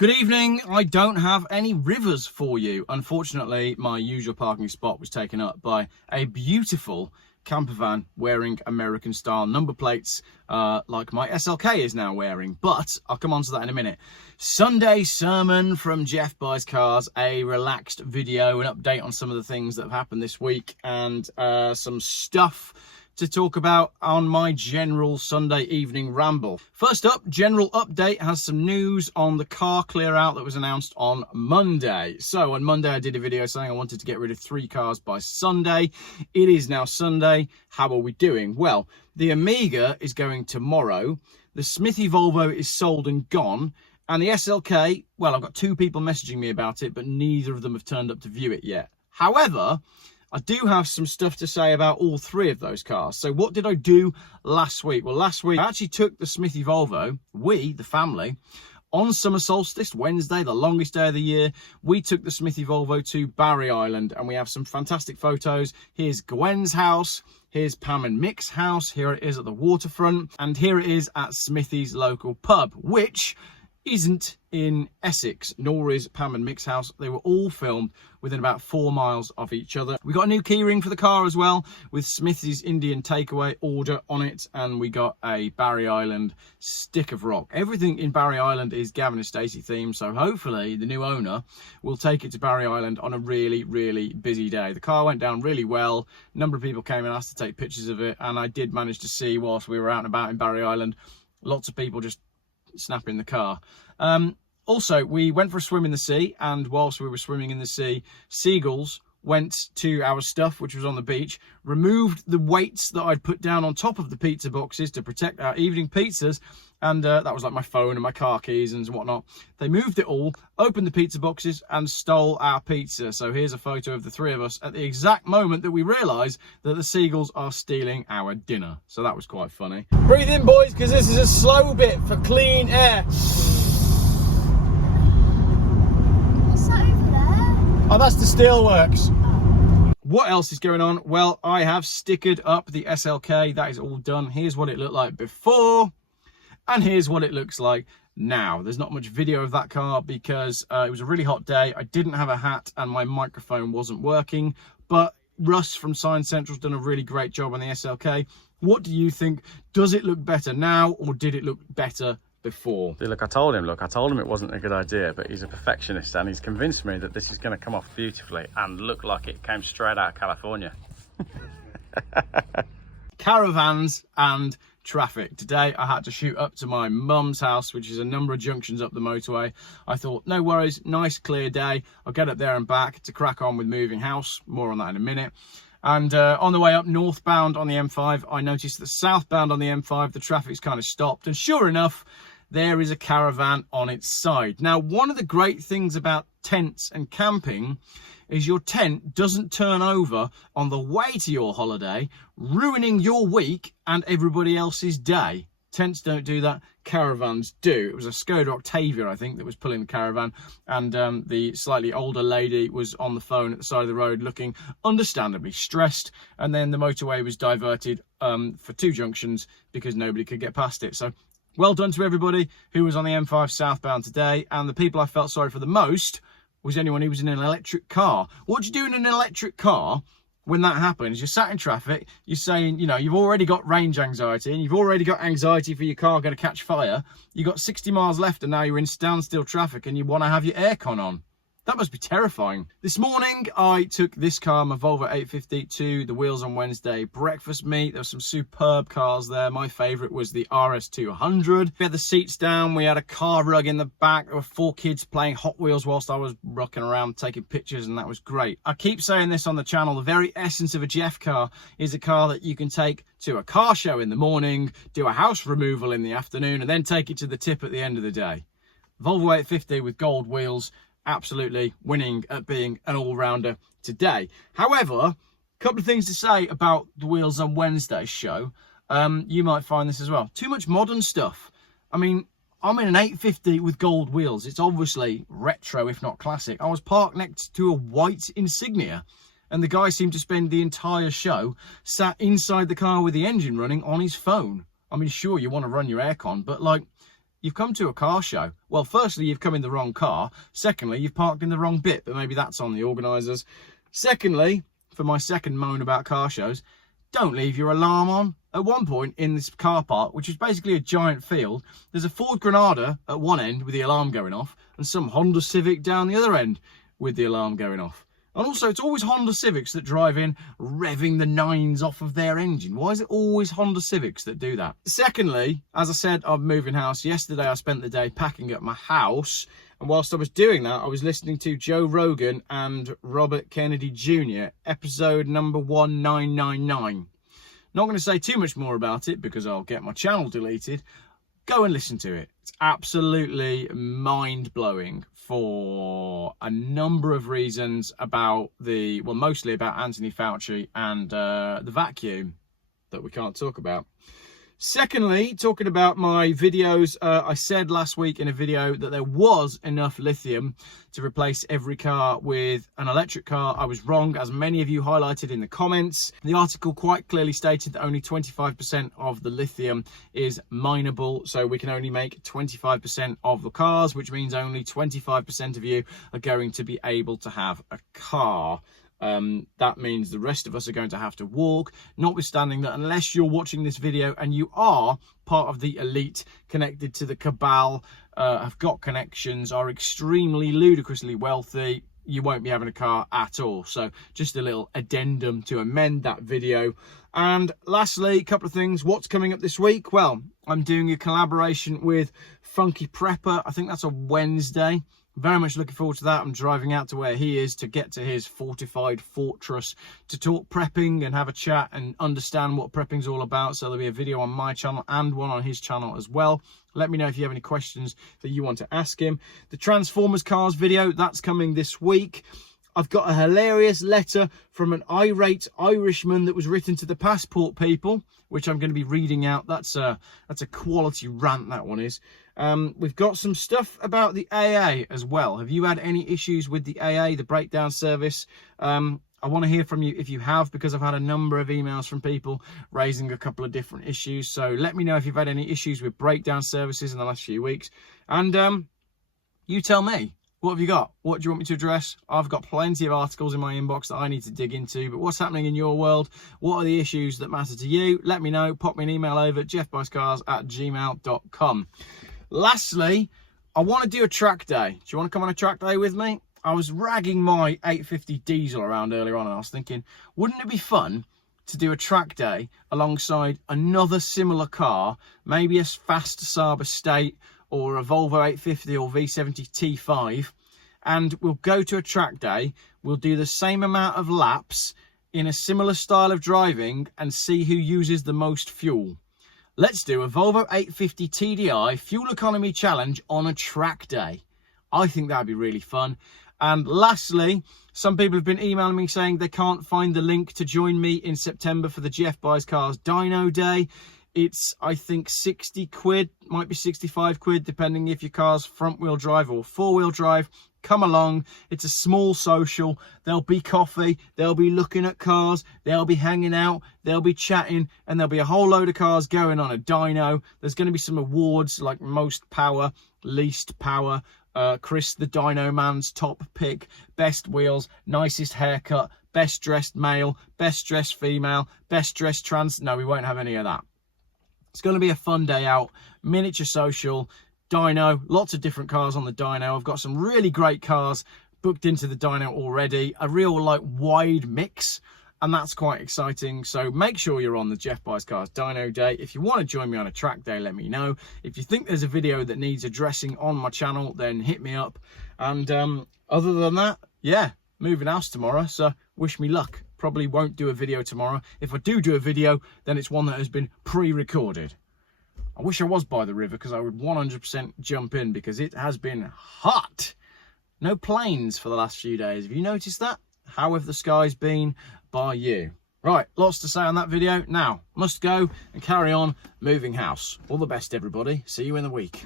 Good evening. I don't have any rivers for you. Unfortunately, my usual parking spot was taken up by a beautiful camper van wearing American style number plates like my SLK is now wearing, but I'll come on to that in a minute. Sunday sermon from Geoff Buys Cars, a relaxed video, an update on some of the things that have happened this week, and some stuff to talk about on my general Sunday evening ramble. First up, general update has some news on the car clear out that was announced on Monday. So on Monday I did a video saying I wanted to get rid of 3 cars by Sunday. It is now Sunday. How are we doing? Well, the Amiga is going tomorrow. The Smithy Volvo is sold and gone. And the SLK, well, I've got 2 people messaging me about it, but neither of them have turned up to view it yet. However, I do have some stuff to say about all 3 of those cars. So what did I do last week? Well, last week I actually took the Smithy Volvo, the family, on summer solstice, Wednesday, the longest day of the year. We took the Smithy Volvo to Barry Island and we have some fantastic photos. Here's Gwens' house. Here's Pam and Micks' house. Here it is at the Waterfront. And here it is at Smithy's local pub, which isn't in Essex, nor is Pam and Micks' house. They were all filmed within about 4 miles of each other. We got a new keyring for the car as well, with Smithy's Indian takeaway order on it, and we got a Barry Island stick of rock. Everything in Barry Island is Gavin and Stacey themed, so hopefully the new owner will take it to Barry Island on a really, really busy day. The car went down really well. A number of people came and asked to take pictures of it, and I did manage to see, whilst we were out and about in Barry Island, lots of people just snapping the car. Also, we went for a swim in the sea, and whilst we were swimming in the sea, seagulls went to our stuff, which was on the beach, removed the weights that I'd put down on top of the pizza boxes to protect our evening pizzas, and that was like my phone and my car keys and whatnot. They moved it all, opened the pizza boxes, and stole our pizza. So here's a photo of the 3 of us at the exact moment that we realise that the seagulls are stealing our dinner. So that was quite funny. Breathe in, boys, because this is a slow bit for clean air. Oh, that's the steelworks. What else is going on? Well, I have stickered up the SLK. That is all done. Here's what it looked like before, and here's what it looks like now. There's not much video of that car because it was a really hot day. I didn't have a hat and my microphone wasn't working, but Russ from Science Central's done a really great job on the SLK. What do you think? Does it look better now, or did it look better before? Look, I told him it wasn't a good idea, but he's a perfectionist and he's convinced me that this is going to come off beautifully and look like it came straight out of California. Caravans and traffic. Today I had to shoot up to my mum's house, which is a number of junctions up the motorway. I thought, no worries, nice clear day, I'll get up there and back to crack on with moving house. More on that in a minute. And on the way up northbound on the M5, I noticed that southbound on the M5 the traffic's kind of stopped, and sure enough, there is a caravan on its side. Now, one of the great things about tents and camping is your tent doesn't turn over on the way to your holiday, ruining your week and everybody else's day. Tents don't do that, caravans do. It was a Skoda Octavia, I think, that was pulling the caravan, and the slightly older lady was on the phone at the side of the road looking understandably stressed, and then the motorway was diverted for 2 junctions because nobody could get past it. So well done to everybody who was on the M5 southbound today, and the people I felt sorry for the most was anyone who was in an electric car. What do you do in an electric car when that happens? You're sat in traffic, you're saying, you know, you've already got range anxiety and you've already got anxiety for your car going to catch fire. You've got 60 miles left and now you're in standstill traffic and you want to have your aircon on. That must be terrifying. This morning, I took this car, my Volvo 850, to the Wheels on Wednesday breakfast meet. There were some superb cars there. My favourite was the RS200. We had the seats down. We had a car rug in the back. There were 4 kids playing Hot Wheels whilst I was rocking around taking pictures, and that was great. I keep saying this on the channel. The very essence of a Geoff car is a car that you can take to a car show in the morning, do a house removal in the afternoon, and then take it to the tip at the end of the day. Volvo 850 with gold wheels, absolutely winning at being an all-rounder today. However, a couple of things to say about the Wheels on Wednesday show. You might find this as well. Too much modern stuff. I mean, I'm in an 850 with gold wheels. It's obviously retro, if not classic. I was parked next to a white Insignia, and the guy seemed to spend the entire show sat inside the car with the engine running on his phone. I mean, sure, you want to run your aircon, but like, you've come to a car show. Well, firstly, you've come in the wrong car. Secondly, you've parked in the wrong bit, but maybe that's on the organisers. Secondly, for my second moan about car shows, don't leave your alarm on. At one point in this car park, which is basically a giant field, there's a Ford Granada at one end with the alarm going off and some Honda Civic down the other end with the alarm going off. And also, it's always Honda Civics that drive in revving the nines off of their engine. Why is it always Honda Civics that do that? Secondly, as I said, I'm moving house. Yesterday, I spent the day packing up my house. And whilst I was doing that, I was listening to Joe Rogan and Robert Kennedy Jr., episode number 1999. Not going to say too much more about it because I'll get my channel deleted. Go and listen to it. It's absolutely mind-blowing for a number of reasons about mostly about Anthony Fauci and the vacuum that we can't talk about. Secondly, talking about my videos, I said last week in a video that there was enough lithium to replace every car with an electric car. I was wrong, as many of you highlighted in the comments. The article quite clearly stated that only 25% of the lithium is mineable, so we can only make 25% of the cars, which means only 25% of you are going to be able to have a car. That means the rest of us are going to have to walk, notwithstanding that unless you're watching this video and you are part of the elite connected to the cabal, have got connections, are extremely ludicrously wealthy, you won't be having a car at all. So just a little addendum to amend that video. And lastly, a couple of things. What's coming up this week? Well, I'm doing a collaboration with Funky Prepper. I think that's a Wednesday. Very much looking forward to that. I'm driving out to where he is to get to his fortified fortress to talk prepping and have a chat and understand what prepping's all about. So there'll be a video on my channel and one on his channel as well. Let me know if you have any questions that you want to ask him. The Transformers cars video, that's coming this week. I've got a hilarious letter from an irate Irishman that was written to the passport people, which I'm going to be reading out. That's a quality rant, that one is. We've got some stuff about the AA as well. Have you had any issues with the AA, the breakdown service? I want to hear from you if you have, because I've had a number of emails from people raising a couple of different issues. So let me know if you've had any issues with breakdown services in the last few weeks. And you tell me. What have you got? What do you want me to address? I've got plenty of articles in my inbox that I need to dig into, but what's happening in your world? What are the issues that matter to you? Let me know. Pop me an email over at geoffbuyscars@gmail.com. Lastly, I want to do a track day. Do you want to come on a track day with me? I was ragging my 850 diesel around earlier on, and I was thinking, wouldn't it be fun to do a track day alongside another similar car, maybe a fast Saab Estate, or a Volvo 850 or V70 T5, and we'll go to a track day, we'll do the same amount of laps in a similar style of driving and see who uses the most fuel. Let's do a Volvo 850 TDI fuel economy challenge on a track day. I think that'd be really fun. And lastly, some people have been emailing me saying they can't find the link to join me in September for the Geoff Buys Cars Dyno Day. It's, I think, 60 quid, might be 65 quid, depending if your car's front-wheel drive or four-wheel drive. Come along. It's a small social. There'll be coffee. They'll be looking at cars. They'll be hanging out. They'll be chatting. And there'll be a whole load of cars going on a dyno. There's going to be some awards like most power, least power, Chris the Dyno Man's top pick, best wheels, nicest haircut, best dressed male, best dressed female, best dressed trans. No, we won't have any of that. It's going to be a fun day out, miniature social, dyno, lots of different cars on the dyno. I've got some really great cars booked into the dyno already, a real wide mix, and that's quite exciting. So make sure you're on the Geoff Buys Cars Dyno Day. If you want to join me on a track day, let me know. If you think there's a video that needs addressing on my channel, then hit me up. And other than that, yeah, moving house tomorrow, so wish me luck. Probably won't do a video tomorrow. If I do a video, then it's one that has been pre-recorded. I wish I was by the river, because I would 100% jump in, because it has been hot. No planes for the last few days. Have you noticed that? How have the skies been by you? Right, lots to say on that video. Now, must go and carry on moving house. All the best, everybody. See you in the week.